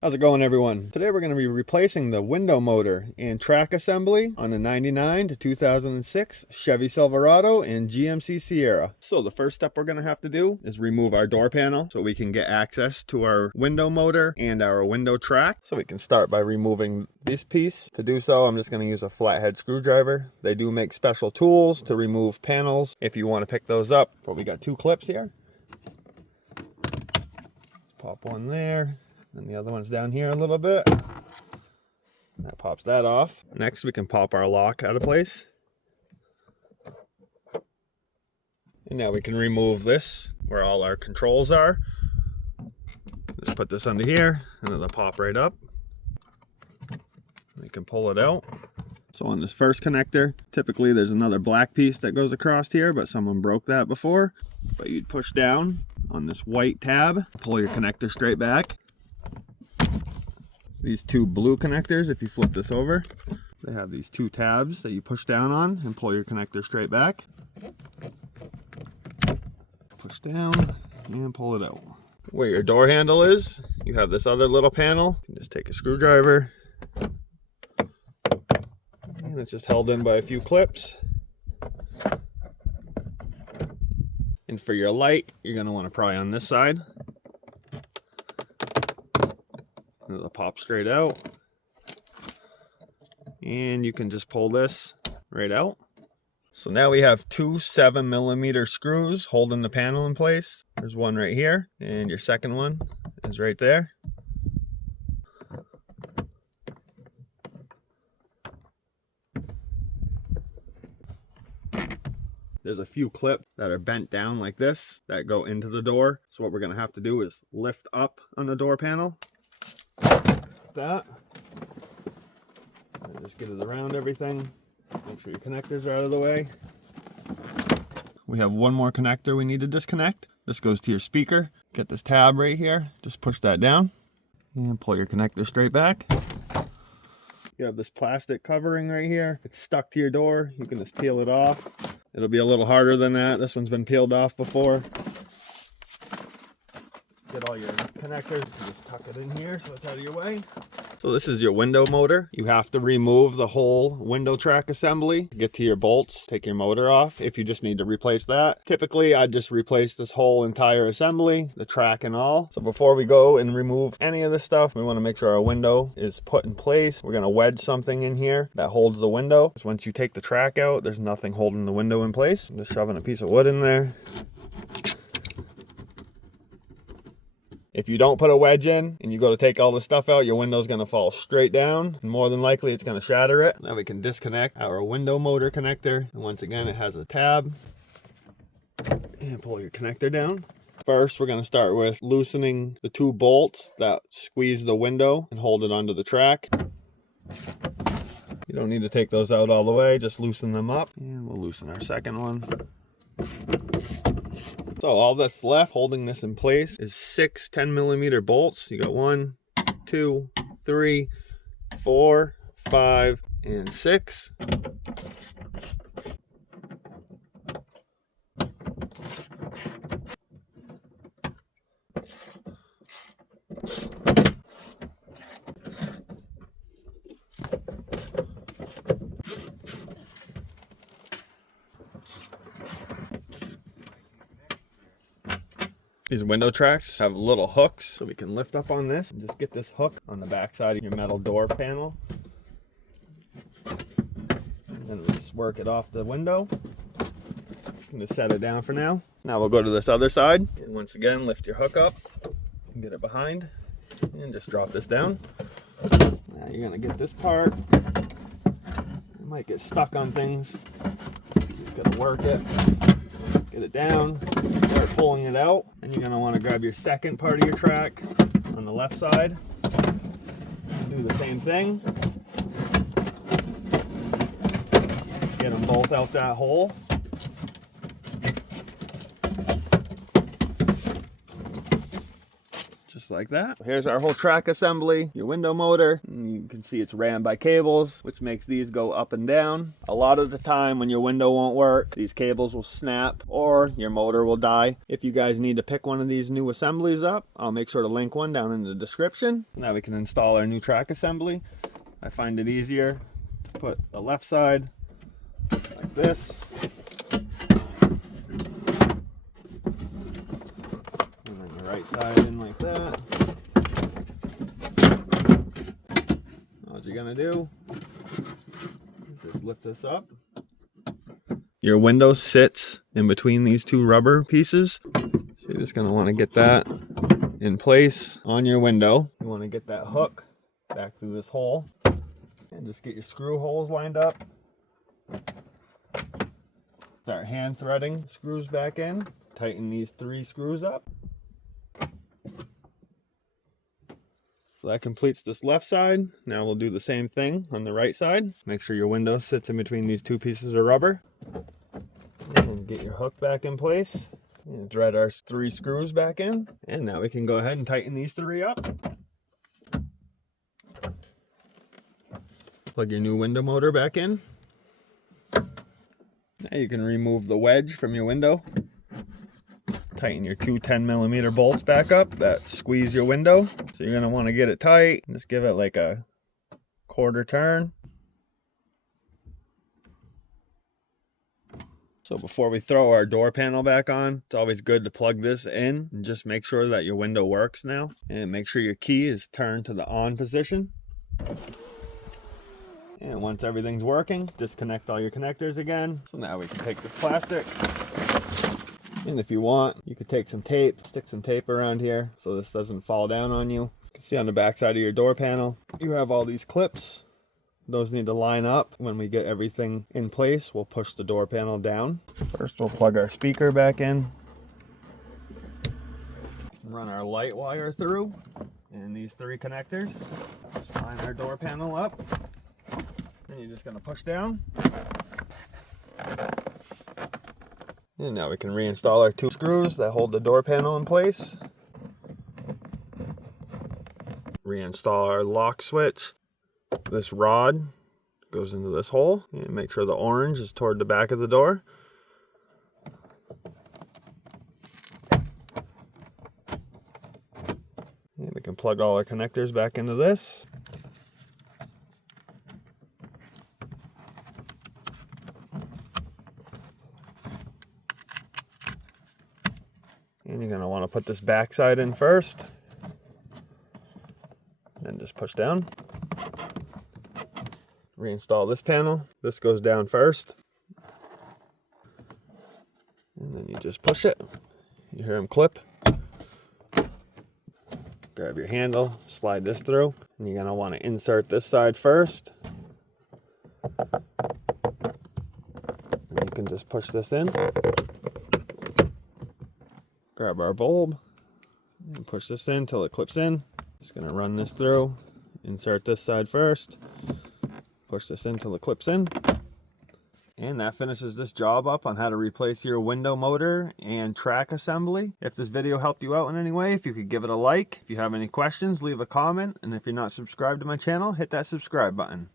How's it going, everyone? Today we're going to be replacing the window motor and track assembly on the 99 to 2006 Chevy Silverado and GMC Sierra. So the first step we're going to have to do is remove our door panel so we can get access to our window motor and our window track. So we can start by removing this piece. To do so, I'm just going to use a flathead screwdriver. They do make special tools to remove panels if you want to pick those up. But we got two clips here. Let's pop one there. And the other one's down here a little bit. That pops that off. Next, we can pop our lock out of place. And now we can remove this where all our controls are. Just put this under here and it'll pop right up. We can pull it out. So on this first connector, typically there's another black piece that goes across here, but someone broke that before. But you'd push down on this white tab, pull your connector straight back. These two blue connectors, if you flip this over, they have these two tabs that you push down on and pull your connector straight back. Push down and pull it out. Where your door handle is, you have this other little panel. You can just take a screwdriver and it's just held in by a few clips. And for your light, you're going to want to pry on this side. It'll pop straight out, and you can just pull this right out. So now we have two 7mm screws holding the panel in place. There's one right here, and your second one is right there. There's a few clips that are bent down like this that go into the door. So what we're going to have to do is lift up on the door panel. That and just get it around everything. Make sure your connectors are out of the way. We have one more connector we need to disconnect. This goes to your speaker. Get this tab right here, just push that down and pull your connector straight back. You have this plastic covering right here. It's stuck to your door. You can just peel it off. It'll be a little harder than that. This one's been peeled off before. Get all your connectors, just tuck it in here so it's out of your way. So this is your window motor. You have to remove the whole window track assembly. Get to your bolts, take your motor off if you just need to replace that. Typically, I'd just replace this whole entire assembly, the track and all. So before we go and remove any of this stuff, we want to make sure our window is put in place. We're going to wedge something in here that holds the window. Because once you take the track out, there's nothing holding the window in place. I'm just shoving a piece of wood in there. If you don't put a wedge in and you go to take all the stuff out, your window's going to fall straight down, and more than likely it's going to shatter it. Now we can disconnect our window motor connector, and once again it has a tab, and pull your connector down. First, we're going to start with loosening the two bolts that squeeze the window and hold it onto the track. You don't need to take those out all the way, just loosen them up, and we'll loosen our second one. So all that's left holding this in place is 6 10mm bolts. You got 1, 2, 3, 4, 5, and 6. These window tracks have little hooks, so we can lift up on this and just get this hook on the back side of your metal door panel. And then just work it off the window. You can just set it down for now. Now we'll go to this other side, and once again lift your hook up and get it behind, and just drop this down. Now you're gonna get this part. You might get stuck on things. You just gotta work it. Get it down, start pulling it out, and you're going to want to grab your second part of your track on the left side. Do the same thing. Get them both out that hole. Just just like that. Here's our whole track assembly, your window motor. And you can see it's ran by cables, which makes these go up and down. A lot of the time when your window won't work, these cables will snap or your motor will die. If you guys need to pick one of these new assemblies up, I'll make sure to link one down in the description. Now we can install our new track assembly. I find it easier to put the left side like this. Right side in like that. All you're gonna do is just lift this up. Your window sits in between these two rubber pieces, so you're just gonna want to get that in place on your window. You want to get that hook back through this hole and just get your screw holes lined up. Start hand threading screws back in. Tighten these 3 screws up. So that completes this left side. Now we'll do the same thing on the right side. Make sure your window sits in between these 2 pieces of rubber. And get your hook back in place. And thread our 3 screws back in. And now we can go ahead and tighten these 3 up. Plug your new window motor back in. Now you can remove the wedge from your window. Tighten your 2 10mm bolts back up that squeeze your window. So you're going to want to get it tight. Just give it like a 1/4 turn. So before we throw our door panel back on, it's always good to plug this in and just make sure that your window works now. And make sure your key is turned to the on position. And once everything's working, disconnect all your connectors again. So now we can take this plastic. And if you want, you could take some tape, stick some tape around here so this doesn't fall down on you. You can see on the back side of your door panel, you have all these clips. Those need to line up. When we get everything in place, we'll push the door panel down. First, we'll plug our speaker back in. Run our light wire through. And these 3 connectors. Just line our door panel up. And you're just going to push down. And now we can reinstall our 2 screws that hold the door panel in place. Reinstall our lock switch. This rod goes into this hole. And make sure the orange is toward the back of the door. And we can plug all our connectors back into this. And you're going to want to put this back side in first. And just push down. Reinstall this panel. This goes down first. And then you just push it. You hear them clip. Grab your handle, slide this through. And you're going to want to insert this side first. And you can just push this in. Grab our bulb and push this in until it clips in. Just gonna run this through, insert this side first, push this in until it clips in. And that finishes this job up on how to replace your window motor and track assembly. If this video helped you out in any way, if you could give it a like. If you have any questions, leave a comment. And if you're not subscribed to my channel, hit that subscribe button.